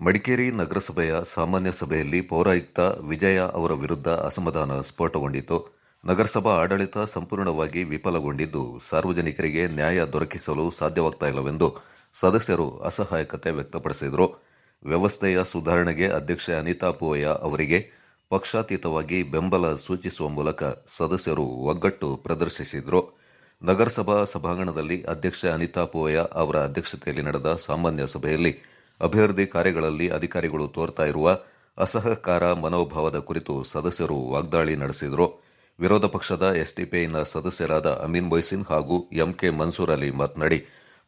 ಮಡಿಕೇರಿ ನಗರಸಭೆಯ ಸಾಮಾನ್ಯ ಸಭೆಯಲ್ಲಿ ಪೌರಾಯುಕ್ತ ವಿಜಯ ಅವರ ವಿರುದ್ಧ ಅಸಮಾಧಾನ ಸ್ಫೋಟಗೊಂಡಿತು ನಗರಸಭಾ ಆಡಳಿತ ಸಂಪೂರ್ಣವಾಗಿ ವಿಫಲಗೊಂಡಿದ್ದು, ಸಾರ್ವಜನಿಕರಿಗೆ ನ್ಯಾಯ ದೊರಕಿಸಲು ಸಾಧ್ಯವಾಗ್ತಾ ಇಲ್ಲವೆಂದು ಸದಸ್ಯರು ಅಸಹಾಯಕತೆ ವ್ಯಕ್ತಪಡಿಸಿದರು. ವ್ಯವಸ್ಥೆಯ ಸುಧಾರಣೆಗೆ ಅಧ್ಯಕ್ಷೆ ಅನಿತಾ ಪೂವಯ್ಯ ಅವರಿಗೆ ಪಕ್ಷಾತೀತವಾಗಿ ಬೆಂಬಲ ಸೂಚಿಸುವ ಮೂಲಕ ಸದಸ್ಯರು ಒಗ್ಗಟ್ಟು ಪ್ರದರ್ಶಿಸಿದರು. ನಗರಸಭಾ ಸಭಾಂಗಣದಲ್ಲಿ ಅಧ್ಯಕ್ಷೆ ಅನಿತಾ ಪೂವಯ್ಯ ಅವರ ಅಧ್ಯಕ್ಷತೆಯಲ್ಲಿ ನಡೆದ ಸಾಮಾನ್ಯ ಸಭೆಯಲ್ಲಿ ಅಭಿವೃದ್ಧಿ ಕಾರ್ಯಗಳಲ್ಲಿ ಅಧಿಕಾರಿಗಳು ತೋರ್ತಾ ಇರುವ ಅಸಹಕಾರ ಮನೋಭಾವದ ಕುರಿತು ಸದಸ್ಯರು ವಾಗ್ದಾಳಿ ನಡೆಸಿದರು. ವಿರೋಧ ಪಕ್ಷದ ಎಸ್ಡಿಪಿಐನ ಸದಸ್ಯರಾದ ಅಮೀನ್ ಮೊಯ್ಸಿನ್ ಹಾಗೂ ಎಂಕೆ ಮನ್ಸೂರ್ ಅಲಿ ಮಾತನಾಡಿ,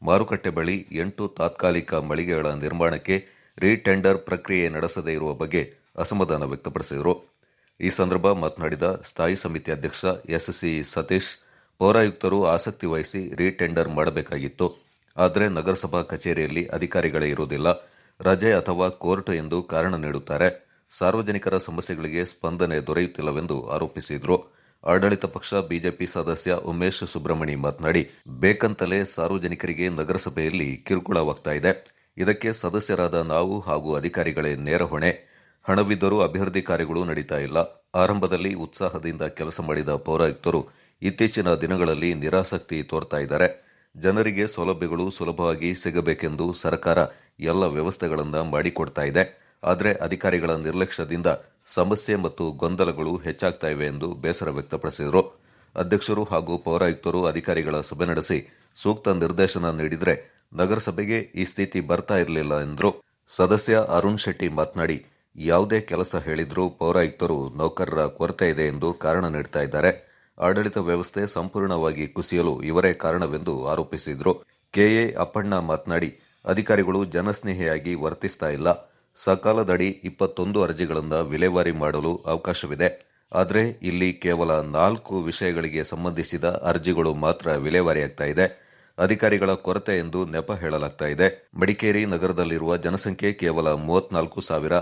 ಮಾರುಕಟ್ಟೆ ಬಳಿ ಎಂಟು ತಾತ್ಕಾಲಿಕ ಮಳಿಗೆಗಳ ನಿರ್ಮಾಣಕ್ಕೆ ರೀಟೆಂಡರ್ ಪ್ರಕ್ರಿಯೆ ನಡೆಸದೇ ಇರುವ ಬಗ್ಗೆ ಅಸಮಾಧಾನ ವ್ಯಕ್ತಪಡಿಸಿದರು. ಈ ಸಂದರ್ಭ ಮಾತನಾಡಿದ ಸ್ಥಾಯಿ ಸಮಿತಿ ಅಧ್ಯಕ್ಷ ಎಸ್ಸಿ ಸತೀಶ್, ಪೌರಾಯುಕ್ತರು ಆಸಕ್ತಿ ವಹಿಸಿ ರೀಟೆಂಡರ್ ಮಾಡಬೇಕಾಗಿತ್ತು. ಆದರೆ ನಗರಸಭಾ ಕಚೇರಿಯಲ್ಲಿ ಅಧಿಕಾರಿಗಳೇ ಇರುವುದಿಲ್ಲ. ರಜೆ ಅಥವಾ ಕೋರ್ಟ್ ಎಂದು ಕಾರಣ ನೀಡುತ್ತಾರೆ. ಸಾರ್ವಜನಿಕರ ಸಮಸ್ಯೆಗಳಿಗೆ ಸ್ಪಂದನೆ ದೊರೆಯುತ್ತಿಲ್ಲವೆಂದು ಆರೋಪಿಸಿದರು. ಆಡಳಿತ ಪಕ್ಷ, ಬಿಜೆಪಿ ಸದಸ್ಯ ಉಮೇಶ್ ಸುಬ್ರಹ್ಮಣಿ ಮಾತನಾಡಿ, ಬೇಕಂತಲೇ ಸಾರ್ವಜನಿಕರಿಗೆ ನಗರಸಭೆಯಲ್ಲಿ ಕಿರುಕುಳವಾಗ್ತಾ ಇದೆ. ಇದಕ್ಕೆ ಸದಸ್ಯರಾದ ನಾವು ಹಾಗೂ ಅಧಿಕಾರಿಗಳೇ ನೇರ ಹೊಣೆ. ಹಣವಿದ್ದರೂ ಅಭಿವೃದ್ಧಿ ಕಾರ್ಯಗಳು ನಡೀತಾ ಇಲ್ಲ. ಆರಂಭದಲ್ಲಿ ಉತ್ಸಾಹದಿಂದ ಕೆಲಸ ಮಾಡಿದ ಪೌರಾಯುಕ್ತರು ಇತ್ತೀಚಿನ ದಿನಗಳಲ್ಲಿ ನಿರಾಸಕ್ತಿ ತೋರ್ತಾ ಇದ್ದಾರೆ. ಜನರಿಗೆ ಸೌಲಭ್ಯಗಳು ಸುಲಭವಾಗಿ ಸಿಗಬೇಕೆಂದು ಸರ್ಕಾರ ಎಲ್ಲ ವ್ಯವಸ್ಥೆಗಳನ್ನು ಮಾಡಿಕೊಡ್ತಾ ಇದೆ. ಆದರೆ ಅಧಿಕಾರಿಗಳ ನಿರ್ಲಕ್ಷ್ಯದಿಂದ ಸಮಸ್ಯೆ ಮತ್ತು ಗೊಂದಲಗಳು ಹೆಚ್ಚಾಗ್ತಾ ಇವೆ ಎಂದು ಬೇಸರ ವ್ಯಕ್ತಪಡಿಸಿದರು. ಅಧ್ಯಕ್ಷರು ಹಾಗೂ ಪೌರಾಯುಕ್ತರು ಅಧಿಕಾರಿಗಳ ಸಭೆ ನಡೆಸಿ ಸೂಕ್ತ ನಿರ್ದೇಶನ ನೀಡಿದರೆ ನಗರಸಭೆಗೆ ಈ ಸ್ಥಿತಿ ಬರ್ತಾ ಇರಲಿಲ್ಲ ಎಂದರು. ಸದಸ್ಯ ಅರುಣ್ ಶೆಟ್ಟಿ ಮಾತನಾಡಿ, ಯಾವುದೇ ಕೆಲಸ ಹೇಳಿದರೂ ಪೌರಾಯುಕ್ತರು ನೌಕರರ ಕೊರತೆ ಇದೆ ಎಂದು ಕಾರಣ ನೀಡ್ತಾ ಇದ್ದಾರೆ. ಆಡಳಿತ ವ್ಯವಸ್ಥೆ ಸಂಪೂರ್ಣವಾಗಿ ಕುಸಿಯಲು ಇವರೇ ಕಾರಣವೆಂದು ಆರೋಪಿಸಿದರು. ಕೆಎ ಅಪ್ಪಣ್ಣ ಮಾತನಾಡಿ, ಅಧಿಕಾರಿಗಳು ಜನಸ್ನೇಹಿಯಾಗಿ ವರ್ತಿಸ್ತಾ ಇಲ್ಲ. ಸಕಾಲದಡಿ ಇಪ್ಪತ್ತೊಂದು ಅರ್ಜಿಗಳಿಂದ ವಿಲೇವಾರಿ ಮಾಡಲು ಅವಕಾಶವಿದೆ. ಆದರೆ ಇಲ್ಲಿ ಕೇವಲ ನಾಲ್ಕು ವಿಷಯಗಳಿಗೆ ಸಂಬಂಧಿಸಿದ ಅರ್ಜಿಗಳು ಮಾತ್ರ ವಿಲೇವಾರಿಯಾಗ್ತಾ ಇದೆ. ಅಧಿಕಾರಿಗಳ ಕೊರತೆ ಎಂದು ನೆಪ ಹೇಳಲಾಗ್ತಾ ಇದೆ. ಮಡಿಕೇರಿ ನಗರದಲ್ಲಿರುವ ಜನಸಂಖ್ಯೆ ಕೇವಲ ಮೂವತ್ನಾಲ್ಕು ಸಾವಿರ.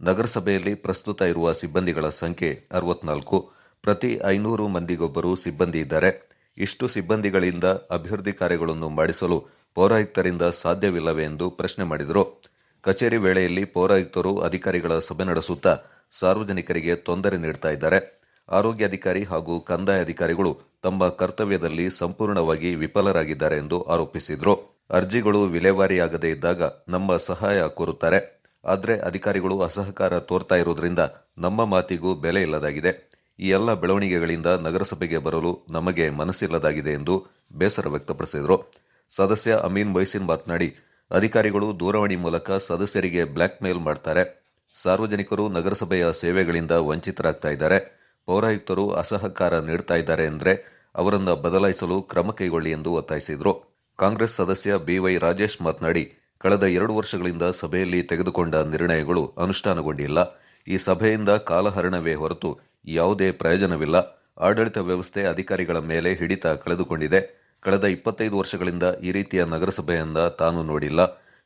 ನಗರಸಭೆಯಲ್ಲಿ ಪ್ರಸ್ತುತ ಇರುವ ಸಿಬ್ಬಂದಿಗಳ ಸಂಖ್ಯೆ ಅರವತ್ನಾಲ್ಕು. ಪ್ರತಿ ಐನೂರು ಮಂದಿಗೊಬ್ಬರು ಸಿಬ್ಬಂದಿ ಇದ್ದಾರೆ. ಇಷ್ಟು ಸಿಬ್ಬಂದಿಗಳಿಂದ ಅಭಿವೃದ್ಧಿ ಕಾರ್ಯಗಳನ್ನು ಮಾಡಿಸಲು ಪೌರಾಯುಕ್ತರಿಂದ ಸಾಧ್ಯವಿಲ್ಲವೇ ಎಂದು ಪ್ರಶ್ನೆ ಮಾಡಿದರು. ಕಚೇರಿ ವೇಳೆಯಲ್ಲಿ ಪೌರಾಯುಕ್ತರು ಅಧಿಕಾರಿಗಳ ಸಭೆ ನಡೆಸುತ್ತಾ ಸಾರ್ವಜನಿಕರಿಗೆ ತೊಂದರೆ ನೀಡ್ತಾ ಇದ್ದಾರೆ. ಆರೋಗ್ಯಾಧಿಕಾರಿ ಹಾಗೂ ಕಂದಾಯ ಅಧಿಕಾರಿಗಳು ತಮ್ಮ ಕರ್ತವ್ಯದಲ್ಲಿ ಸಂಪೂರ್ಣವಾಗಿ ವಿಫಲರಾಗಿದ್ದಾರೆ ಎಂದು ಆರೋಪಿಸಿದರು. ಅರ್ಜಿಗಳು ವಿಲೇವಾರಿಯಾಗದೇ ಇದ್ದಾಗ ನಮ್ಮ ಸಹಾಯ ಕೋರುತ್ತಾರೆ. ಆದರೆ ಅಧಿಕಾರಿಗಳು ಅಸಹಕಾರ ತೋರ್ತಾ ಇರುವುದರಿಂದ ನಮ್ಮ ಮಾತಿಗೂ ಬೆಲೆ ಇಲ್ಲದಾಗಿದೆ. ಈ ಎಲ್ಲ ಬೆಳವಣಿಗೆಗಳಿಂದ ನಗರಸಭೆಗೆ ಬರಲು ನಮಗೆ ಮನಸ್ಸಿಲ್ಲದಾಗಿದೆ ಎಂದು ಬೇಸರ ವ್ಯಕ್ತಪಡಿಸಿದರು. ಸದಸ್ಯ ಅಮೀನ್ ಬೈಸಿನ್ ಮಾತನಾಡಿ, ಅಧಿಕಾರಿಗಳು ದೂರವಾಣಿ ಮೂಲಕ ಸದಸ್ಯರಿಗೆ ಬ್ಲ್ಯಾಕ್ ಮೇಲ್ ಮಾಡ್ತಾರೆ. ಸಾರ್ವಜನಿಕರು ನಗರಸಭೆಯ ಸೇವೆಗಳಿಂದ ವಂಚಿತರಾಗ್ತಾ ಇದ್ದಾರೆ. ಪೌರಾಯುಕ್ತರು ಅಸಹಕಾರ ನೀಡ್ತಾ ಇದ್ದಾರೆ ಎಂದರೆ ಅವರನ್ನು ಬದಲಾಯಿಸಲು ಕ್ರಮ ಕೈಗೊಳ್ಳಿ ಎಂದು ಒತ್ತಾಯಿಸಿದರು. ಕಾಂಗ್ರೆಸ್ ಸದಸ್ಯ ಬಿವೈ ರಾಜೇಶ್ ಮಾತನಾಡಿ, ಕಳೆದ ಎರಡು ವರ್ಷಗಳಿಂದ ಸಭೆಯಲ್ಲಿ ತೆಗೆದುಕೊಂಡ ನಿರ್ಣಯಗಳು ಅನುಷ್ಠಾನಗೊಂಡಿಲ್ಲ. ಈ ಸಭೆಯಿಂದ ಕಾಲಹರಣವೇ ಹೊರತು ಯಾವುದೇ ಪ್ರಯೋಜನವಿಲ್ಲ. ಆಡಳಿತ ವ್ಯವಸ್ಥೆ ಅಧಿಕಾರಿಗಳ ಮೇಲೆ ಹಿಡಿತ ಕಳೆದುಕೊಂಡಿದೆ. ಕಳೆದ ಇಪ್ಪತ್ತೈದು ವರ್ಷಗಳಿಂದ ಈ ರೀತಿಯ ನಗರಸಭೆಯಿಂದ ತಾನು ನೋಡಿಲ್ಲ.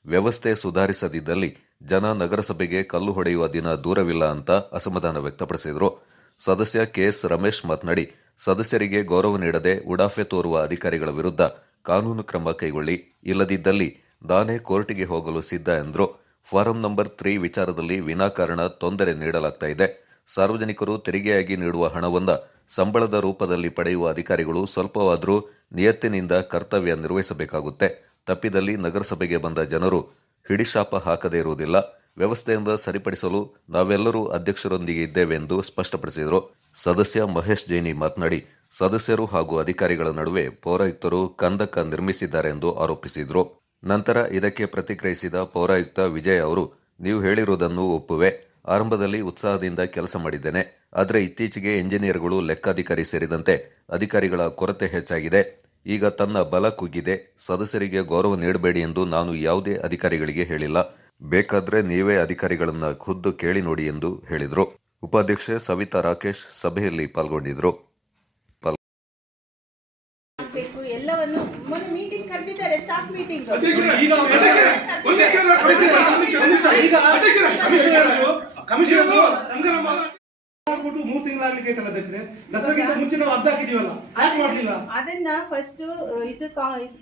ವ್ಯವಸ್ಥೆ ಸುಧಾರಿಸದಿದ್ದಲ್ಲಿ ಜನ ನಗರಸಭೆಗೆ ಕಲ್ಲು ಹೊಡೆಯುವ ದಿನ ದೂರವಿಲ್ಲ ಅಂತ ಅಸಮಾಧಾನ ವ್ಯಕ್ತಪಡಿಸಿದರು. ಸದಸ್ಯ ಕೆಎಸ್ ರಮೇಶ್ ಮಾತನಾಡಿ, ಸದಸ್ಯರಿಗೆ ಗೌರವ ನೀಡದೆ ಉಡಾಫೆ ತೋರುವ ಅಧಿಕಾರಿಗಳ ವಿರುದ್ಧ ಕಾನೂನು ಕ್ರಮ ಕೈಗೊಳ್ಳಿ. ಇಲ್ಲದಿದ್ದಲ್ಲಿ ನಾನೇ ಕೋರ್ಟಿಗೆ ಹೋಗಲು ಸಿದ್ಧ ಎಂದರು. ಫಾರಂ ನಂಬರ್ ತ್ರೀ ವಿಚಾರದಲ್ಲಿ ವಿನಾಕಾರಣ ತೊಂದರೆ ನೀಡಲಾಗ್ತಾ ಇದೆ. ಸಾರ್ವಜನಿಕರು ತೆರಿಗೆಯಾಗಿ ನೀಡುವ ಹಣವನ್ನ ಸಂಬಳದ ರೂಪದಲ್ಲಿ ಪಡೆಯುವ ಅಧಿಕಾರಿಗಳು ಸ್ವಲ್ಪವಾದರೂ ನಿಯತ್ತಿನಿಂದ ಕರ್ತವ್ಯ ನಿರ್ವಹಿಸಬೇಕಾಗುತ್ತೆ. ತಪ್ಪಿದಲ್ಲಿ ನಗರಸಭೆಗೆ ಬಂದ ಜನರು ಹಿಡಿಶಾಪ ಹಾಕದೇ ಇರುವುದಿಲ್ಲ. ವ್ಯವಸ್ಥೆಯಿಂದ ಸರಿಪಡಿಸಲು ನಾವೆಲ್ಲರೂ ಅಧ್ಯಕ್ಷರೊಂದಿಗೆ ಇದ್ದೇವೆ ಎಂದು ಸ್ಪಷ್ಟಪಡಿಸಿದರು. ಸದಸ್ಯ ಮಹೇಶ್ ಜೈನಿ ಮಾತನಾಡಿ, ಸದಸ್ಯರು ಹಾಗೂ ಅಧಿಕಾರಿಗಳ ನಡುವೆ ಪೌರಾಯುಕ್ತರು ಕಂದಕ ನಿರ್ಮಿಸಿದ್ದಾರೆ ಎಂದು ಆರೋಪಿಸಿದರು. ನಂತರ ಇದಕ್ಕೆ ಪ್ರತಿಕ್ರಿಯಿಸಿದ ಪೌರಾಯುಕ್ತ ವಿಜಯ್ ಅವರು, ನೀವು ಹೇಳಿರುವುದನ್ನು ಒಪ್ಪುವೆ. ಆರಂಭದಲ್ಲಿ ಉತ್ಸಾಹದಿಂದ ಕೆಲಸ ಮಾಡಿದ್ದೇನೆ ಆದರೆ ಇತ್ತೀಚೆಗೆ ಎಂಜಿನಿಯರ್ಗಳು ಲೆಕ್ಕಾಧಿಕಾರಿ ಸೇರಿದಂತೆ ಅಧಿಕಾರಿಗಳ ಕೊರತೆ ಹೆಚ್ಚಾಗಿದೆ ಈಗ ತನ್ನ ಬಲ ಕುಗ್ಗಿದೆ ಸದಸ್ಯರಿಗೆ ಗೌರವ ನೀಡಬೇಡಿ ಎಂದು ನಾನು ಯಾವುದೇ ಅಧಿಕಾರಿಗಳಿಗೆ ಹೇಳಿಲ್ಲ ಬೇಕಾದ್ರೆ ನೀವೇ ಅಧಿಕಾರಿಗಳನ್ನು ಖುದ್ದು ಕೇಳಿ ನೋಡಿ ಎಂದು ಹೇಳಿದರು ಉಪಾಧ್ಯಕ್ಷೆ ಸವಿತಾ ರಾಕೇಶ್ ಸಭೆಯಲ್ಲಿ ಪಾಲ್ಗೊಂಡಿದ್ದರು ಬೇಕು ಎಲ್ಲವನ್ನು ಮೊನ್ನೆ ಮೀಟಿಂಗ್ ಮಾಡ್ಬಿಟ್ಟು ಮೂರ್ ತಿಂಗಳಾಗ್ಲಿಕ್ಕೆ ಐತಲ್ಲ ಅಧ್ಯಕ್ಷರೇ ದಸರಾಗಿಂತ ಮುಂಚೆ ನಾವು ಅರ್ಧ ಹಾಕಿದೀವಲ್ಲ ಯಾಕೆ ಮಾಡ್ಲಿಲ್ಲ? ಅದನ್ನ ಫಸ್ಟ್ ಇದು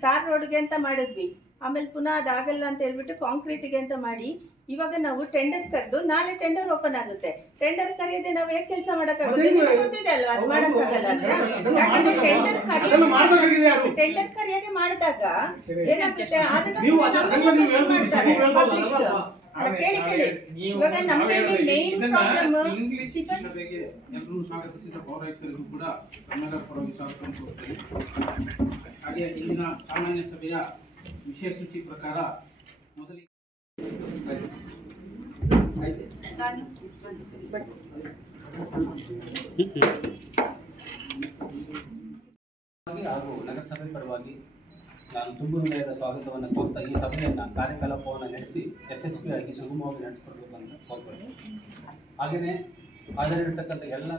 ತಾರ್ ರೋಡ್ಗೆ ಅಂತ ಮಾಡಿದ್ವಿ. ಆಮೇಲೆ ಪುನಃ ಅದಾಗಲ್ಲ ಅಂತ ಹೇಳ್ಬಿಟ್ಟು ಕಾಂಕ್ರೀಟ್ಗೆ ಅಂತ ಮಾಡಿ ಇವಾಗ ನಾವು ಟೆಂಡರ್ ಕರೆದು ನಾಳೆ ಟೆಂಡರ್ ಓಪನ್ ಆಗುತ್ತೆ. ಟೆಂಡರ್ ಕರೆಯದೆ ನಾವು ಹೇಗೆ ಕೆಲಸ ಮಾಡೋಕ್ಕಾಗುತ್ತೆ? ಮತ್ತೆ ನಿಮ್ಗೆ ಗೊತ್ತಿದೆ ಅಲ್ವಾ ಅದು ಮಾಡೋಕ್ಕಾಗಲ್ಲ ಅಂತ? ಯಾಕಂದ್ರೆ ಟೆಂಡರ್? ಕರೆಯೋದು ಟೆಂಡರ್ ಕರೆಯದೆ ಮಾಡಿದಾಗ ಏನಾಗುತ್ತೆ? ಅದನ್ನ ಮಾಡ್ತಾರೆ. ಕೇಳಿ ಕೇಳಿ. ಇವಾಗ ಮೇನ್ ಪ್ರಾಬ್ಲಮ್ ಶಿಕ್ಷಣರಿಗೆ ಎಲ್ಲರೂ ಸ್ವಾಗತಿಸಿದ ಪೌರಾಯುಕ್ತರಿಗೂ ಕೂಡ ಕನ್ನಡ ಪರವಾಗಿ ಸ್ವಾಗತ ಹಾಗೆ ಇಲ್ಲಿನ ಸಾಮಾನ್ಯ ಸಭೆಯ ವಿಷಯ ಸೂಚಿ ಪ್ರಕಾರ ಮೊದಲಿಗೆ ಹಾಗೂ ನಗರಸಭೆ ಪರವಾಗಿ ನಾನು ತುಂಬು ಹೃದಯದ ಸ್ವಾಗತವನ್ನು ಕೋರ್ತಾ ಈ ಸಭೆಯನ್ನು ಕಾರ್ಯಕಲಾಪವನ್ನು ನಡೆಸಿ ಯಶಸ್ವಿಯಾಗಿ ಸುಗಮವಾಗಿ ನಡೆಸಿಕೊಡ್ಬೇಕು ಅಂತ ಕೋರ್ಕೊಳ್ತೀನಿ ಹಾಗೆಯೇ ಹಾಜರಿರ್ತಕ್ಕಂಥ ಎಲ್ಲ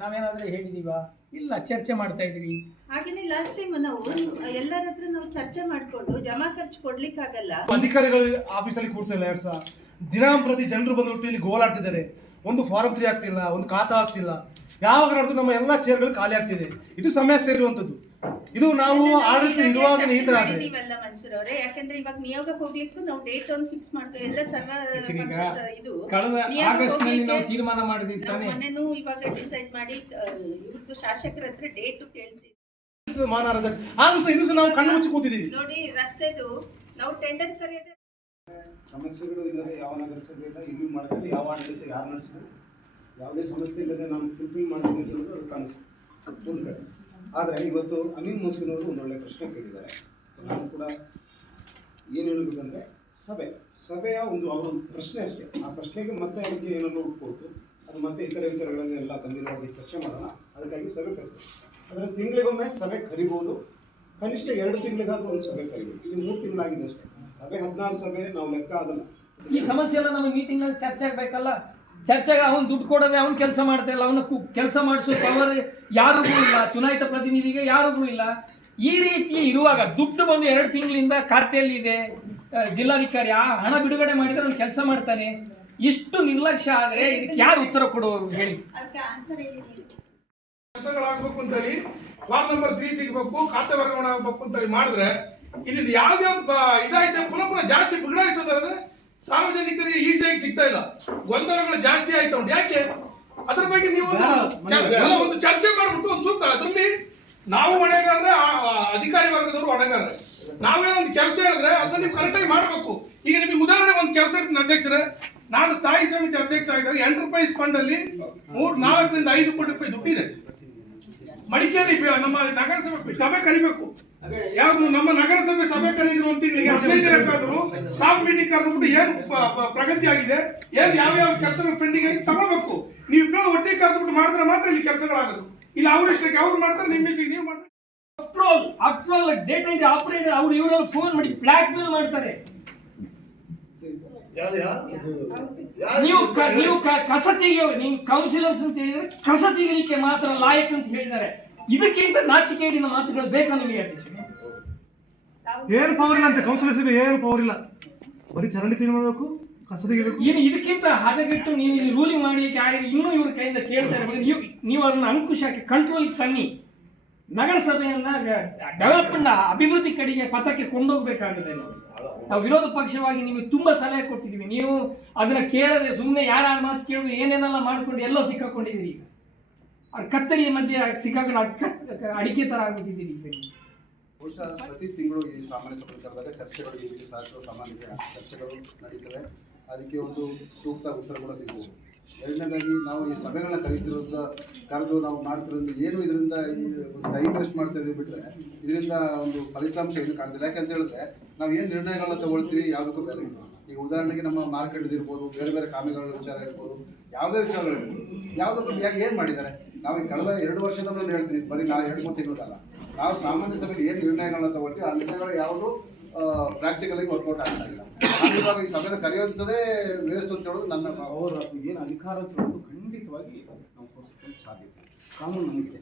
ನಾವೇನಾದ್ರೂ ಹೇಳಿದೀವಾ? ಇಲ್ಲ ಚರ್ಚೆ ಮಾಡ್ತಾ ಇದೀವಿ ಹಾಗೇನೆ ಲಾಸ್ಟ್ ಟೈಮ್ ನಾವು ಎಲ್ಲರ ಹತ್ರ ನಾವು ಚರ್ಚೆ ಮಾಡ್ಕೊಂಡು ಜಮಾ ಖರ್ಚು ಕೊಡ್ಲಿಕ್ಕಾಗಲ್ಲ. ಅಧಿಕಾರಿಗಳು ಆಫೀಸಲ್ಲಿ ಕೂರ್ತಿಲ್ಲ ಎರಡು ಸಹ ದಿನಾಂಪ್ರತಿ ಜನರು ಬಂದ್ಬಿಟ್ಟು ಇಲ್ಲಿ ಗೋಲಾಡ್ತಿದ್ದಾರೆ ಒಂದು ಫಾರಂ ತ್ರೀ ಆಗ್ತಿಲ್ಲ ಒಂದು ಖಾತಾ ಆಗ್ತಿಲ್ಲ. ಯಾವಾಗ ನೋಡಿದ್ರು ನಮ್ಮ ಎಲ್ಲ ಚೇರ್ಗಳು ಖಾಲಿ ಆಗ್ತಿದೆ. ಇದು ಸಮಯ ಸೇರಿರುವಂಥದ್ದು. ಇದು ನಾವು ಆಡಳಿತ ಇರುವಾಗ ಆದರೆ ಮಾಡಿದೀವಲ್ಲ ಮನ್ಸೂರ್ ಅವರೇ. ಯಾಕಂದ್ರೆ ಇವಾಗ ನಿಯೋಗಕ್ಕೆ ಹೋಗ್ಲಿಕ್ಕೂ ನಾವು ಡೇಟ್ ಒಂದು ಫಿಕ್ಸ್ ಮಾಡ್ತೀವಿ ಎಲ್ಲ ಸರ್ವ ಇದು. ಕಳೆದ ಆಗಸ್ಟ್ನಲ್ಲಿ ನಾವು ತೀರ್ಮಾನ ಮಾಡಿದ್ವಿ ತಾನೆ ಮೊನ್ನೆನೂ ಇವಾಗ ಡಿಸೈಡ್ ಮಾಡಿ ಇವತ್ತು ಶಾಸಕರ ಹತ್ರ ಡೇಟ್ ಕೇಳ್ತೀವಿ. ಮಾನವರಾಜ ಆದ್ರೂ ಸಹ ಇದು ಸಹ ನಾವು ಕಣ್ಣು ಮುಚ್ಚಿ ಕೂತಿದ್ದೀವಿ ನೋಡಿ ರಸ್ತೆದು ನಾವು ಟೆಂಡರ್ ಕರೆಯದೆ. ಸಮಸ್ಯೆಗಳು ಇಲ್ಲದೆ ಯಾವ ನಗರಸಭೆ ಇಲ್ಲ ಇಲ್ಲಿ ಮಾಡಿದ್ರೆ ಯಾವ ಆಡಳಿತ ಯಾರು ನಡೆಸಬೇಕು ಯಾವುದೇ ಸಮಸ್ಯೆ ಇಲ್ಲದೆ ನಾನು ಫುಲ್ಫಿಲ್ ಮಾಡ್ತೀನಿ ಅನ್ನೋದು ಕನಸು ಒಂದು ಕಡೆ ಆದರೆ ಇವತ್ತು ಅನಿಲ್ ಮುಸ್ಕಿನವರು ಒಂದು ಒಳ್ಳೆಯ ಪ್ರಶ್ನೆ ಕೇಳಿದ್ದಾರೆ. ನಾನು ಕೂಡ ಏನು ಹೇಳಬೇಕಂದ್ರೆ, ಸಭೆ, ಸಭೆಯ ಒಂದು ಅವರೊಂದು ಪ್ರಶ್ನೆ ಅಷ್ಟೇ. ಆ ಪ್ರಶ್ನೆಗೆ ಮತ್ತೆ ಅದಕ್ಕೆ ಏನಾದರೂ ಉಟ್ಕೊಟ್ಟು ಅದು ಮತ್ತೆ ಇತರೆ ವಿಚಾರಗಳನ್ನೆಲ್ಲ ಗಂಭೀರವಾಗಿ ಚರ್ಚೆ ಮಾಡೋಣ. ಅದಕ್ಕಾಗಿ ಸಭೆ ಕರಿತೀವಿ ಆದರೆ ತಿಂಗಳಿಗೊಮ್ಮೆ ಸಭೆ ಕರಿಬೋದು. ಕನಿಷ್ಠ ಎರಡು ತಿಂಗಳಿಗಾದರೂ ಒಂದು ಸಭೆ ಕರಿಬೇಕು ಇಲ್ಲಿ ಮೂರು ತಿಂಗಳಾಗಿದೆ ಅಷ್ಟೇ. ಸಭೆ ಹದಿನಾರು ಸಭೆ, ನಾವು ಲೆಕ್ಕ ಅದಲ್ಲ ಈ ಸಮಸ್ಯೆ ಎಲ್ಲ ನಮಗೆ ಮೀಟಿಂಗ್ನಲ್ಲಿ ಚರ್ಚೆ ಆಗ್ಬೇಕಲ್ಲ? ಚರ್ಚೆಗೆ ಅವನು ದುಡ್ಡು ಕೊಡದೆ ಅವನು ಕೆಲಸ ಮಾಡ್ತಾ ಇಲ್ಲ ಅವನು ಕೆಲಸ ಮಾಡಿಸೋ ಪವರ್ ಯಾರಿಗೂ ಇಲ್ಲ ಚುನಾಯಿತ ಪ್ರತಿನಿಧಿಗೆ ಯಾರಿಗೂ ಇಲ್ಲ. ಈ ರೀತಿ ಇರುವಾಗ ದುಡ್ಡು ಬಂದು ಎರಡು ತಿಂಗಳಿಂದ ಖಾತೆಯಲ್ಲಿ ಇದೆ ಜಿಲ್ಲಾಧಿಕಾರಿ ಆ ಹಣ ಬಿಡುಗಡೆ ಮಾಡಿದ್ರೆ ಅವ್ನು ಕೆಲಸ ಮಾಡ್ತಾನೆ. ಇಷ್ಟು ನಿರ್ಲಕ್ಷ್ಯ ಆದರೆ ಇದಕ್ಕೆ ಯಾರು ಉತ್ತರ ಕೊಡುವವರು ಹೇಳಿ. ಕೆಲಸಗಳಾಗಬೇಕು ಅಂತೇಳಿ ವಾರ್ಡ್ ನಂಬರ್ ತ್ರೀ ಸಿಗಬೇಕು ಖಾತೆ ವರ್ಗಾವಣೆ ಆಗಬೇಕು ಅಂತೇಳಿ ಮಾಡಿದ್ರೆ ಇಲ್ಲಿ ಯಾವ್ಯಾವ ಇದಾಯ್ತು ಪುನಃ ಪುನಃ ಜಾಸ್ತಿ ಬಿಗಡಾಯಿಸೋದಾದ್ರೆ ಸಾರ್ವಜನಿಕರಿಗೆ ಈಸಿಯಾಗಿ ಸಿಗ್ತಾ ಇಲ್ಲ. ಗೊಂದಲಗಳು ಜಾಸ್ತಿ ಆಯ್ತು ಉಂಟು ಯಾಕೆ? ಅದ್ರ ಬಗ್ಗೆ ನೀವು ಒಂದು ಚರ್ಚೆ- ಮಾಡ್ಬಿಟ್ಟು ಒಂದು ಸೂಕ್ತ. ಅದರಲ್ಲಿ ನಾವು ಹೊಣೆಗಾರರೆ ಅಧಿಕಾರಿ ವರ್ಗದವರು ಹೊಣೆಗಾರರೆ. ನಾವೇನೊಂದು ಕೆಲಸ ಹೇಳಿದ್ರೆ ಅದನ್ನ ನೀವು ಕರೆಕ್ಟಾಗಿ ಮಾಡಬೇಕು. ಈಗ ನಿಮಗೆ ಉದಾಹರಣೆ ಒಂದು ಕೆಲಸ ಇರ್ತೀನಿ ಅಧ್ಯಕ್ಷರೇ. ನಾನು ಸ್ಥಾಯಿ ಸಮಿತಿ ಅಧ್ಯಕ್ಷ ಆಗಿದ್ದಾಗ ಎಂಟರ್ಪ್ರೈಸ್ ಫಂಡ್ ಅಲ್ಲಿ ಮೂರ್ ನಾಲ್ಕರಿಂದ ಐದು ಕೋಟಿ ರೂಪಾಯಿ ದುಡ್ಡಿದೆ. ಮಡಿಕೇರಿ ನಮ್ಮ ನಗರಸಭೆ ಸಭೆ ಕರಿಬೇಕು. ಯಾವ್ದು ನಮ್ಮ ನಗರಸಭೆ ಸಭೆ ಕರೆದ್ರು ಒಂದು ತಿಂಗಳಿಗೆ ಹದಿನೈದು ದಿನಕ್ಕಾದ್ರು ಸ್ಟಾಫ್ ಮೀಟಿಂಗ್ ಕರೆದ್ಬಿಟ್ಟು ಏನು ಪ್ರಗತಿ ಆಗಿದೆ ಏನ್ ಯಾವ ಯಾವ ಕೆಲಸಗಳು ಪೆಂಡಿಂಗ್ ಆಗಿ ತಗೋಬೇಕು. ನೀವು ಇಬ್ಬರು ಒಟ್ಟಿಗೆ ಕರೆದ್ಬಿಟ್ಟು ಮಾಡಿದ್ರೆ ಮಾತ್ರ ಇಲ್ಲಿ ಕೆಲಸಗಳಾಗೋದು. ಇಲ್ಲ ಅವ್ರ ಇಷ್ಟಕ್ಕೆ ಅವ್ರು ಮಾಡ್ತಾರೆ ನಿಮ್ಮ ಇಷ್ಟಕ್ಕೆ ನೀವು ಮಾಡ್ತಾರೆ. After all after all data operator ಅವ್ರು ಇವ್ರಲ್ಲಿ ಫೋನ್ ಮಾಡಿ ಬ್ಲಾಕ್ ಮೇಲ್ ಮಾಡ್ತಾರೆ. ನೀವು ಕ- ನೀವು ಕ- ಕಸ ತೆಗಿಯೋ ನೀವು ಕೌನ್ಸಿಲರ್ಸ್ ಅಂತ ಹೇಳಿದ್ರೆ ಕಸ ತೆಗಿಲಿಕ್ಕೆ ಮಾತ್ರ ಲಾಯಕ್ ಅಂತ ಹೇಳಿದ್ದಾರೆ. ಇದಕ್ಕಿಂತ ನಾಚಿಕೆಯಡಿನ ಮಾತುಗಳು ಬೇಕಾ ನಿಮಗೆ? ಏನು ಪವರ್ ಇಲ್ಲ ಅಂತ ಕೌನ್ಸಿಲರ್ಸ್ ಏನು ಪವರ್ ಇಲ್ಲ. ಬರೀ ಚರಂಡಿ ಕ್ಲೀನ್ ಮಾಡಬೇಕು ಏನು ಇದಕ್ಕಿಂತ ಹದಗೆಟ್ಟು ನೀವು ಇಲ್ಲಿ ರೂಲಿಂಗ್ ಮಾಡಲಿಕ್ಕೆ ಆಗಿ ಇನ್ನೂ ಇವ್ರ ಕೈಯಿಂದ ಕೇಳ್ತಾ ಇರಬೇಕು. ನೀವು ನೀವು ಅದನ್ನು ಅಂಕುಶ ಹಾಕಿ ಕಂಟ್ರೋಲ್ ತನ್ನಿ. ನಗರಸಭೆಯನ್ನ ಡೆವಲಪ್ಮೆಂಟ್ ಅಭಿವೃದ್ಧಿ ಕಡೆಗೆ ಪಥಕ್ಕೆ ಕೊಂಡೋಗ್ಬೇಕಾಗಿದೆ ನಾವು ನಾವು ವಿರೋಧ ಪಕ್ಷವಾಗಿ ನಿಮಗೆ ತುಂಬಾ ಸಲಹೆ ಕೊಟ್ಟಿದ್ದೀವಿ. ನೀವು ಅದನ್ನ ಕೇಳದೆ ಸುಮ್ಮನೆ ಯಾರ ಮಾತು ಕೇಳಿದ್ರು ಏನೇನೆಲ್ಲ ಮಾಡ್ಕೊಂಡು ಎಲ್ಲೋ ಸಿಕ್ಕಾಕೊಂಡಿದ್ದೀರಿ ಈಗ. ಕತ್ತರಿಯ ಮಧ್ಯೆ ಸಿಕ್ಕಾಕೊಂಡು ಅಡ್ಕ- ತರ ಆಗ್ಬಿಟ್ಟಿದ್ದೀನಿ ಈಗ. ಬಹುಶಃ ಪ್ರತಿ ತಿಂಗಳು ಈ ಸಾಮಾನ್ಯ ಸಭೆ ಚರ್ಚೆಗಳು ಈ ರೀತಿ ಸಾಮಾನ್ಯ ಚರ್ಚೆಗಳು ನಡೀತವೆ. ಅದಕ್ಕೆ ಒಂದು ಸೂಕ್ತ ಉತ್ತರ ಕೂಡ ಸಿಗ್ಬೋದು. ಎರಡನೇದಾಗಿ ನಾವು ಈ ಸಭೆಗಳನ್ನ ಕರೀತಿರೋದ್ರಿಂದ, ಕರೆದು ನಾವು ಮಾಡ್ತಿರೋದ್ರಿಂದ ಏನು ಇದರಿಂದ ಈ ಟೈಮ್ ವೇಸ್ಟ್ ಮಾಡ್ತಾ ಇದೀವಿ ಬಿಟ್ಟರೆ ಇದರಿಂದ ಒಂದು ಫಲಿತಾಂಶ ಏನು ಕಾಣ್ತಿಲ್ಲ. ಯಾಕಂತ ಹೇಳಿದ್ರೆ, ನಾವು ಏನು ನಿರ್ಣಯಗಳನ್ನ ತಗೊಳ್ತೀವಿ, ಯಾವುದಕ್ಕೂ ಬೆಲೆ ಈಗ ಉದಾಹರಣೆಗೆ ನಮ್ಮ ಮಾರ್ಕೆಟ್ ಇರ್ಬೋದು, ಬೇರೆ ಬೇರೆ ಕಾಮಿಗಳ ವಿಚಾರ ಇರ್ಬೋದು, ಯಾವುದೇ ವಿಚಾರಗಳಿರ್ಬೋದು, ಯಾವುದಕ್ಕೂ ಯಾಕೆ ಏನು ಮಾಡಿದ್ದಾರೆ? ನಾವು ಕಳೆದ ಎರಡು ವರ್ಷದ ಮೇಲೆ ಹೇಳ್ತೀವಿ ಬರೀ ನಾ ಎರಡು ಮೂರು ತಿಂಗಳದಲ್ಲ. ನಾವು ಸಾಮಾನ್ಯ ಸಭೆಯಲ್ಲಿ ಏನು ನಿರ್ಣಯಗಳನ್ನ ತಗೊಳ್ತೀವಿ, ಆ ನಿರ್ಣಯಗಳು ಯಾವುದು ಪ್ರಾಕ್ಟಿಕಲ್ ಆಗಿ ವರ್ಕೌಟ್ ಆಗ್ತಾ ಇಲ್ಲ. ಇವಾಗ ಈ ಸಭೆನ ಕರೆಯುವಂಥದ್ದೇ ವೇಸ್ಟ್ ಅಂತ ಹೇಳೋದು ನನ್ನ ಅವರ ಏನು ಅಧಿಕಾರ ಅಂತ ಹೇಳೋದು ಖಂಡಿತವಾಗಿ ನಾವು ಕೊಡಿಸ್ಕೊಂಡು ಸಾಧ್ಯತೆ ಕಾನೂನು ನಮಗಿದೆ.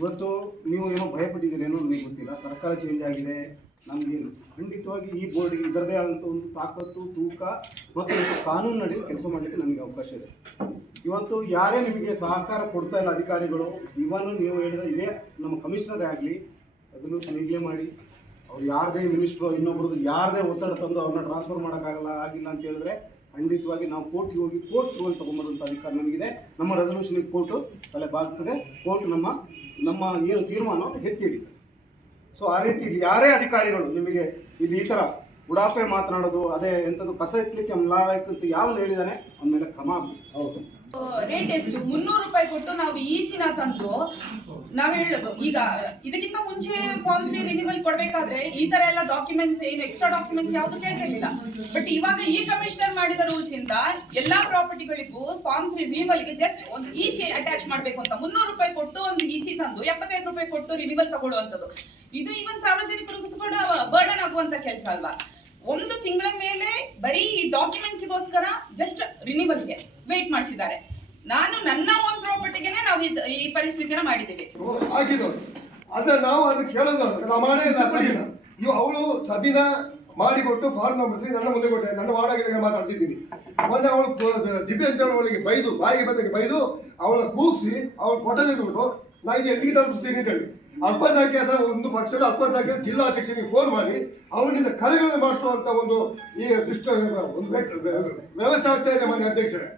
ಇವತ್ತು ನೀವು ಏನೋ ಭಯಪಟ್ಟಿದ್ದೀರೇನೋ ನನಗೆ ಗೊತ್ತಿಲ್ಲ. ಸರ್ಕಾರ ಚೇಂಜ್ ಆಗಿದೆ. ನಮಗೇನು? ಖಂಡಿತವಾಗಿ ಈ ಬೋರ್ಡಿಗೆ ಇದರದೇ ಆದಂಥ ಒಂದು ತಾಕತ್ತು, ತೂಕ ಮತ್ತು ಕಾನೂನು ನಡೆಸಿ ಕೆಲಸ ಮಾಡಲಿಕ್ಕೆ ನಮಗೆ ಅವಕಾಶ ಇದೆ. ಇವತ್ತು ಯಾರೇ ನಿಮಗೆ ಸಹಕಾರ ಕೊಡ್ತಾ ಇಲ್ಲ ಅಧಿಕಾರಿಗಳು ಇವನು ನೀವು ಹೇಳಿದ ಇದೇ ನಮ್ಮ ಕಮಿಷನರೇ ಆಗಲಿ, ಅದನ್ನು ಈಗಲೇ ಮಾಡಿ, ಅವ್ರು ಯಾರದೇ ಮಿನಿಸ್ಟ್ರು ಇನ್ನೊಬ್ರದ್ದು ಯಾರದೇ ಒತ್ತಡ ತಂದು ಅವ್ರನ್ನ ಟ್ರಾನ್ಸ್ಫರ್ ಮಾಡೋಕ್ಕಾಗಲ್ಲ, ಆಗಿಲ್ಲ ಅಂತ ಹೇಳಿದ್ರೆ ಖಂಡಿತವಾಗಿ ನಾವು ಕೋರ್ಟ್ಗೆ ಹೋಗಿ ಕೋರ್ಟ್ ರೋಲ್ ತೊಗೊಂಬರುವಂಥ ಅಧಿಕಾರ ನಮಗಿದೆ. ನಮ್ಮ ರೆಸಲ್ಯೂಷನ್ಗೆ ಕೋರ್ಟು ತಲೆ ಬಾಗ್ತದೆ. ಕೋರ್ಟ್ ನಮ್ಮ ನಮ್ಮ ಏನು ತೀರ್ಮಾನ, ಎತ್ತಿ ಹಿಡಿತದೆ. ಸೊ ಆ ರೀತಿ ಯಾರೇ ಅಧಿಕಾರಿಗಳು ನಿಮಗೆ ಇಲ್ಲಿ ಈ ಥರ ಉಡಾಫೆ ಮಾತನಾಡೋದು, ಅದೇ ಎಂಥದ್ದು ಕಸ ಎತ್ತಲಿಕ್ಕೆ ಅಂತ ಯಾವನು ಹೇಳಿದಾನೆ, ಅವನ ಮೇಲೆ ಕ್ರಮ ಹೌದು ರೇಟ್ ಎಷ್ಟು? ಮುನ್ನೂರು ರೂಪಾಯಿ ಕೊಟ್ಟು ನಾವು ಈಸಿನ ತಂದು ನಾವ್ ಹೇಳೋದು, ಈಗ ಇದಕ್ಕಿಂತ ಮುಂಚೆ ಫಾರ್ಮ್ ತ್ರೀ ರಿನಿವಲ್ ಕೊಡ್ಬೇಕಾದ್ರೆ ಈ ತರ ಎಲ್ಲ ಡಾಕ್ಯುಮೆಂಟ್ಸ್ ಏನು ಎಕ್ಸ್ಟ್ರಾ ಡಾಕ್ಯುಮೆಂಟ್ಸ್ ಯಾವ್ದು ಕೇಳಿರಲಿಲ್ಲ ಬಟ್ ಇವಾಗ ಈ ಕಮಿಷನರ್ ಮಾಡಿದ ರೂಲ್ಸ್ ಇಂದ ಎಲ್ಲಾ ಪ್ರಾಪರ್ಟಿಗಳಿಗೂ ಫಾರ್ಮ್ ತ್ರೀ ರಿನಿವಲ್ಗೆ ಜಸ್ಟ್ ಒಂದು ಇಸಿ ಅಟ್ಯಾಚ್ ಮಾಡ್ಬೇಕು ಅಂತ, ಮುನ್ನೂರು ರೂಪಾಯಿ ಕೊಟ್ಟು ಒಂದು ಇಸಿ ತಂದು, ಎಪ್ಪತ್ತೈದು ರೂಪಾಯಿ ಕೊಟ್ಟು ರಿನಿವಲ್ ತಗೊಳ್ಳುವಂಥದ್ದು. ಇದು ಇವನ್ ಸಾರ್ವಜನಿಕರು ಕೂಡ ಬರ್ಡನ್ ಆಗುವಂತ ಕೆಲಸ ಅಲ್ವಾ? ಒಂದು ತಿಂಗಳ ಮೇಲೆ ಬರೀ ಡಾಕ್ಯುಮೆಂಟ್ಸ್ಗೋಸ್ಕರ ಜಸ್ಟ್ ರಿನಿವಲ್ಗೆ ವೇಟ್ ಮಾಡಿಸಿದ್ದಾರೆ. ನಾನು ನನ್ನ ಓನ್ ಪ್ರಾಪರ್ಟಿಗೆನೆ ನಾವು ಈ ಪರಿಸ್ಥಿತಿನ ಮಾಡಿದ್ದೇವೆ. ಅದ ನಾವು ಅದಕ್ಕೆ ಮಾಡೇ ಇಲ್ಲ ಇವು ಅವಳು ಸಬಿನ ಮಾಡಿಕೊಟ್ಟು ಫಾರ್ಮ್ ನಂಬರ್ ನನ್ನ ಮುಂದೆ ಕೊಟ್ಟೆ. ನನ್ನ ವಾಡಗೆ ಮಾತಾಡ್ತಿದ್ದೀನಿ. ಮೊನ್ನೆ ಅವಳು ದಿವ್ಯ ಅಂತ ಅವಳಿಗೆ ಬೈದು, ಬಾಯಿಗೆ ಬಂದಾಗ ಬೈದು ಅವಳ ಕೂಗಿಸಿ, ಅವಳು ಕೊಟ್ಟದೆ ತೆಗೆದುಬಿಟ್ಟು ನಾ ಇದು ಎಲ್ಲಿಗೆ ತಲುಪಿಸ್ತೀನಿ ಅಂತ ಹೇಳಿ. ಅಲ್ಪಸಂಖ್ಯಾತ ಒಂದು ಪಕ್ಷದ ಅಲ್ಪಸಂಖ್ಯಾತ ಜಿಲ್ಲಾಧ್ಯಕ್ಷನಿಗೆ ಫೋನ್ ಮಾಡಿ, ಅವನಿಂದ ಕರೆಗಳನ್ನು ಮಾಡಿಸುವಂತ ಒಂದು ಈ ದುಷ್ಟ, ಒಂದು ವ್ಯವಸ್ಥೆ ಆಗ್ತಾ ಇದೆ ಮನೆ ಅಧ್ಯಕ್ಷರೇ.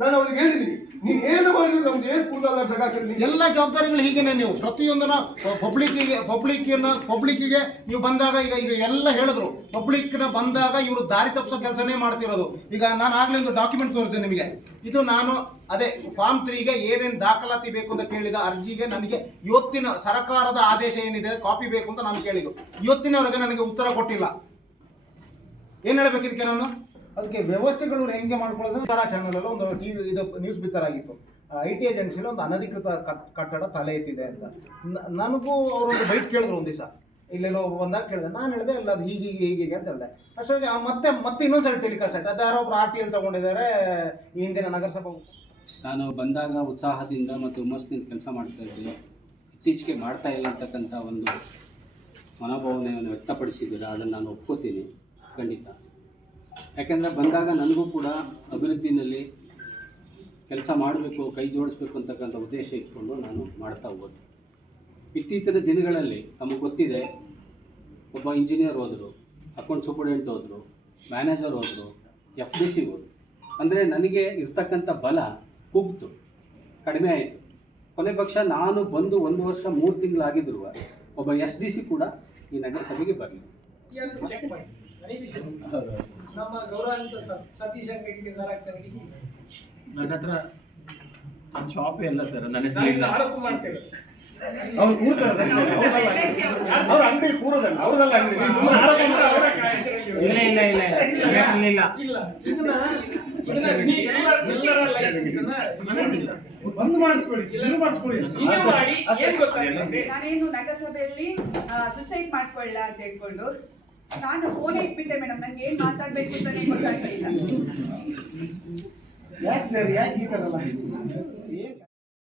ನಾನು ಅವಳಿಗೆ ಹೇಳಿದ್ದೀನಿ. ನೀನ್ ಏನು ಮಾಡಿದ್ರು ನಮ್ದು ಏನು ಕೂದಲ ಸಗಾಗ್ತದೆ ಎಲ್ಲ ಜವಾಬ್ದಾರಿಗಳು ಹೀಗೇನೆ ನೀವು. ಪ್ರತಿಯೊಂದನ ಪಬ್ಲಿಕ್ಕಿಗೆ ಪಬ್ಲಿಕ್ಕಿನ ಪಬ್ಲಿಕ್ಕಿಗೆ ನೀವು ಬಂದಾಗ ಈಗ ಈಗ ಎಲ್ಲ ಹೇಳಿದ್ರು. ಪಬ್ಲಿಕ್ನ ಬಂದಾಗ ಇವರು ದಾರಿ ತಪ್ಪಿಸೋ ಕೆಲಸನೇ ಮಾಡ್ತಿರೋದು. ಈಗ ನಾನು ಆಗ್ಲೇ ಒಂದು ಡಾಕ್ಯುಮೆಂಟ್ ತೋರಿಸಿದೆ ನಿಮಗೆ. ಇದು ನಾನು, ಅದೇ ಫಾರ್ಮ್ ತ್ರೀಗೆ ಏನೇನು ದಾಖಲಾತಿ ಬೇಕು ಅಂತ ಕೇಳಿದ ಅರ್ಜಿಗೆ ನನಗೆ ಇವತ್ತಿನ ಸರ್ಕಾರದ ಆದೇಶ ಏನಿದೆ ಕಾಪಿ ಬೇಕು ಅಂತ ನಾನು ಕೇಳಿದ್ದು. ಇವತ್ತಿನವರೆಗೆ ನನಗೆ ಉತ್ತರ ಕೊಟ್ಟಿಲ್ಲ. ಏನು ಹೇಳ್ಬೇಕು ನಾನು? ಅದಕ್ಕೆ ವ್ಯವಸ್ಥೆಗಳು ಹೆಂಗೆ ಮಾಡ್ಕೊಳ್ಳೋದು? ತರ ಚಾನಲ್ ಒಂದು ಟಿವಿ ಇದು ನ್ಯೂಸ್ ಬಿತ್ತರಾಗಿತ್ತು ಐ ಟಿ ಏಜೆನ್ಸಿಲಿ ಒಂದು ಅನಧಿಕೃತ ಕಟ್- ಕಟ್ಟಡ ತಲೆ ಎತ್ತಿದೆ ಅಂತ. ನನಗೂ ಅವರೊಂದು ಬೈಟ್ ಕೇಳಿದ್ರು ಒಂದು ದಿವಸ ಇಲ್ಲೆಲ್ಲೋ ಬಂದಾಗ ಕೇಳಿದೆ. ನಾನು ಹೇಳಿದೆ, ಇಲ್ಲ, ಅದು ಹೀಗೆ ಹೀಗೆ ಹೀಗೆ ಅಂತ ಹೇಳಿದೆ. ಅಷ್ಟೊಂದು ಮತ್ತೆ ಮತ್ತೆ ಮತ್ತೆ ಸಲ ಟೆಲಿಕಾಸ್ಟ್ ಆಯ್ತು. ಅದು ಯಾರೋ ಒಬ್ರು ಆರ್ ಟಿ ಎಲ್ ತಗೊಂಡಿದ್ದಾರೆ, ಈ ಹಿಂದಿನ ನಗರಸಭಾ ನಾನು ಬಂದಾಗ ಉತ್ಸಾಹದಿಂದ ಮತ್ತು ಹುಮ್ಮಸ್ಸಿನಿಂದ ಕೆಲಸ ಮಾಡ್ತಾ ಇದ್ದೀನಿ ಇತ್ತೀಚೆಗೆ ಮಾಡ್ತಾ ಇಲ್ಲ ಅಂತಕ್ಕಂಥ ಒಂದು ಮನೋಭಾವನೆಯನ್ನು ವ್ಯಕ್ತಪಡಿಸಿದ್ದೀರಾ, ಅದನ್ನು ನಾನು ಒಪ್ಕೋತೀನಿ. ಖಂಡಿತ. ಯಾಕೆಂದರೆ ಬಂದಾಗ ನನಗೂ ಕೂಡ ಅಭಿವೃದ್ಧಿನಲ್ಲಿ ಕೆಲಸ ಮಾಡಬೇಕು ಕೈ ಜೋಡಿಸ್ಬೇಕು ಅಂತಕ್ಕಂಥ ಉದ್ದೇಶ ಇಟ್ಕೊಂಡು ನಾನು ಮಾಡ್ತಾ ಹೋದೆ. ಇತ್ತೀಚಿನ ದಿನಗಳಲ್ಲಿ ತಮಗೆ ಗೊತ್ತಿದೆ ಒಬ್ಬ ಇಂಜಿನಿಯರ್ ಹೋದರು ಅಕೌಂಟ್ ಸೂಪರ್ಡೆಂಟ್ ಹೋದರು ಮ್ಯಾನೇಜರ್ ಹೋದರು ಎಫ್ ಡಿ ಸಿ ಹೋದರು. ಅಂದರೆ ನನಗೆ ಇರ್ತಕ್ಕಂಥ ಬಲ ಕುಗ್ತು ಕಡಿಮೆ ಆಯಿತು. ಕೊನೆ ಪಕ್ಷ ನಾನು ಬಂದು ಒಂದು ವರ್ಷ ಮೂರು ತಿಂಗಳಾಗಿದ್ರು ಒಬ್ಬ ಎಸ್ ಡಿ ಸಿ ಕೂಡ ಈ ನಗರಸಭೆಗೆ ಬರಲಿ ನಮ್ಮ ಗೌರವಾನ್ವಿತ ಸತೀಶ್ ಅಂಗಡಿಗೆ ಸರ್ ಅಂಗಡಿಗೆ ನನ್ನ ಹತ್ರ ನನ್ನ ಶಾಪ್ ಎಲ್ಲ ಸರ್ ನನ್ನ ಹೆಸರು ಇಲ್ಲ. ಆರೋಪ ಮಾಡ್ತೇವೆ ಅವ್ರು ಕೂರ್ತಾರೆ ಅವ್ರ ಅಂಗಡಿ ಕೂರೋದಲ್ಲ ಅವ್ರದಲ್ಲ ಅಂಗಡಿ. ಸುಮ್ಮನೆ ಆರೋಪ ಮಾಡಿ ಅವರ ಇಲ್ಲ. ಇಲ್ಲ ಇಲ್ಲ ಇದನ್ನ ಬಂದ್ ಇನ್ನೂ ಮಾಡಿ ನಾನೇನು ನಗರಸಭೆಯಲ್ಲಿ ಸುಸೈಡ್ ಮಾಡ್ಕೊಳ್ಳ ಅಂತ ಹೇಳ್ಕೊಂಡು ನಾನು ಫೋನ್ ಇಟ್ಬಿಟ್ಟೆ ಮೇಡಮ್ ನಂಗೆ ಏನ್ ಮಾತಾಡ್ಬೇಕು ಅಂತಾನೆ ಗೊತ್ತಾಗ್ಲಿಲ್ಲ. ಯಾಕೆ ಸರ್ ಯಾಕೆ ಈ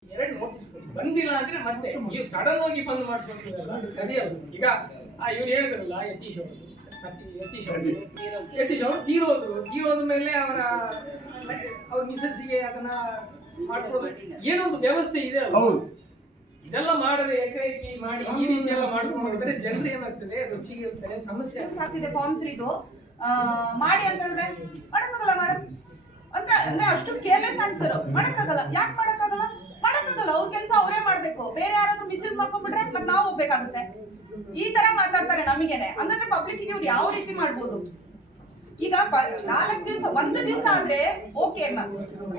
ಎರಡು ನೋಟಿಸ್ ಬಂದಿಲ್ಲ ಅಂದ್ರೆ ಮತ್ತೆ. ನೀವು ಸಡನ್ ಆಗಿ ಬಂದ್ ಮಾಡಿಸ್ಕೊಂತಿರಲ್ಲ ಸರಿ ಅವರು ಈಗ ಆ ಇವ್ರು ಹೇಳಿದ್ರಲ್ಲ ಯತೀಶ್ ಅವರು. ಸತಿ ಯತೀಶ್ ಅವರು. ಯತೀಶ್ ಅವರು ತೀರೋದ್ರು. ತೀರೋದ ಮೇಲೆ ಅವರ ಅವ್ರ ಮಿಸಸ್ಸಿಗೆ ಅದನ್ನ ಮಾಡ್ಕೊಡೋದು. ಏನೊಂದು ಒಂದು ವ್ಯವಸ್ಥೆ ಇದೆ ಅಲ್ವಾ? ಇದೆಲ್ಲ ಮಾಡದೆ ಏಕೈಕಿ ಮಾಡಿ ಈ ರೀತಿ ಎಲ್ಲ ಮಾಡ್ಕೊಂಡು ಜನರು ಏನಾಗ್ತದೆ? ರುಚಿಗೆ ಇರ್ತಾರೆ ಸಮಸ್ಯೆ ಆಗ್ತದೆ. ಆಗ್ತಿದೆ ಫಾರ್ಮ್ ತ್ರೀದು ಮಾಡಿ ಅಂತ ಹೇಳಿದ್ರೆ ಮಾಡಕ್ಕಾಗಲ್ಲ ಮೇಡಮ್ ಅಂತ ಅಂದ್ರೆ ಅಷ್ಟು ಕೇರ್ಲೆಸ್ ಆನ್ಸರ್ ಮಾಡಕ್ಕಾಗಲ್ಲ ಯಾಕೆ ಮಾಡಕ್ಕಾಗಲ್ಲ ಮಾಡಕ್ಕಾಗಲ್ಲ ಅವ್ರ ಕೆಲಸ ಅವರೇ ಮಾಡ್ಬೇಕು. ಬೇರೆ ಯಾರಾದ್ರೂ ಮಿಸ್ಯೂಸ್ ಮಾಡ್ಕೊಂಡ್ಬಿಟ್ರೆ ಮತ್ತೆ ನಾವು ಹೋಗ್ಬೇಕಾಗುತ್ತೆ. ಈ ತರ ಮಾತಾಡ್ತಾರೆ ನಮಗೇನೆ. ಹಂಗಂದ್ರೆ ಪಬ್ಲಿಕ್ಗೆ ಇವ್ರು ಯಾವ ರೀತಿ ಮಾಡ್ಬೋದು? ಈಗ ನಾಲ್ಕು ದಿವಸ ಒಂದು ದಿವಸ ಆದ್ರೆ ಓಕೆ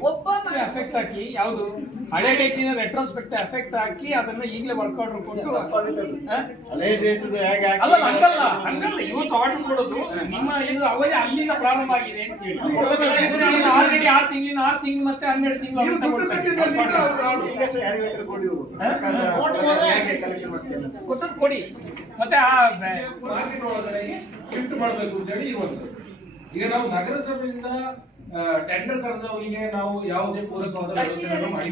ಒಬ್ಬ ಎಫೆಕ್ಟ್ ಹಾಕಿ ಯಾವುದು? ಹಳೆ ಡೇಟಿನ ರೆಟ್ರೋಸ್ಪೆಕ್ಟ್ ಎಫೆಕ್ಟ್ ಹಾಕಿ ಅದನ್ನ ಈಗಲೇ ವರ್ಕೌಟ್ ಕೊಟ್ಟು ಹಳೆ ಡೇಟ್ ಹೇಗೆ ಅಲ್ಲ ಹಂಗಲ್ಲ ಹಂಗಲ್ಲ. ಇವತ್ತು ಆರ್ಡರ್ ಕೊಡೋದು ನಿಮ್ಮ ಇದು ಅವಧಿ ಅಲ್ಲಿಂದ ಪ್ರಾರಂಭ ಆಗಿದೆ ಅಂತ ಹೇಳಿ. ಆಲ್ರೆಡಿ ಆರು ತಿಂಗಳಿನ ಆರು ತಿಂಗಳು ಮತ್ತೆ ಹನ್ನೆರಡು ತಿಂಗಳು ಕೊಟ್ಟದ್ದು ಕೊಡಿ. ಮತ್ತೆ ಆ ಶಿಫ್ಟ್ ಮಾಡಬೇಕು ಅಂತ ಹೇಳಿ ಇವತ್ತು ಈಗ ನಾವು ನಗರಸಭೆಯಿಂದ ಟೆಂಡರ್ ಕರೆದವರಿಗೆ ನಾವು ಯಾವುದೇ ಪೂರಕವಾದ ವ್ಯವಸ್ಥೆಯನ್ನು ಮಾಡಿ.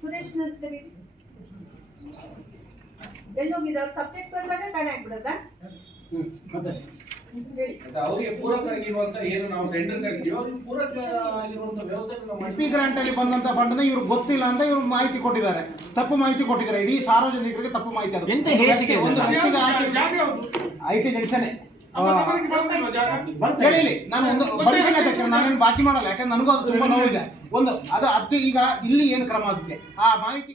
ಸುರೇಶ್ ನರ್ಸರಿ. ಸಬ್ಜೆಕ್ಟ್ ಬಂದಾಗ ಕಾಣೆ ಆಗ್ಬಿಡದ? ಅವರಿಗೆ ಪೂರಕ ಆಗಿರುವಂತ ಏನು ನಾವು ಟೆಂಡರ್ ಕರಿತೀವಿ ಅವ್ರಿಗೆ ಪೂರಕ ಆಗಿರುವಂತ ವ್ಯವಸ್ಥೆ ಪಿ ಗ್ರಾಂಟ್ ಅಲ್ಲಿ ಬಂದಂತ ಫಂಡ್ ಇವ್ರಿಗೆ ಗೊತ್ತಿಲ್ಲ ಅಂತ ಇವ್ರು ಮಾಹಿತಿ ಕೊಟ್ಟಿದ್ದಾರೆ. ತಪ್ಪು ಮಾಹಿತಿ ಕೊಟ್ಟಿದ್ದಾರೆ. ಇಡೀ ಸಾರ್ವಜನಿಕರಿಗೆ ತಪ್ಪು ಮಾಹಿತಿ ಅದು. ಎಂತ ಒಂದು ಐ ಟಿ ಜಂಕ್ಷನ್ ನಾನು ಒಂದು ಬರ್ತೀನಿ ಅಧ್ಯಕ್ಷ ನಾನೇನು ಬಾಕಿ ಮಾಡಲ್ಲ ಯಾಕಂದ್ರೆ ನನಗೂ ಅದು ತುಂಬಾ ನೋವಿದೆ. ಒಂದು ಅದು ಈಗ ಇಲ್ಲಿ ಏನು ಕ್ರಮ ಅದಕ್ಕೆ? ಆ ಮಾಹಿತಿ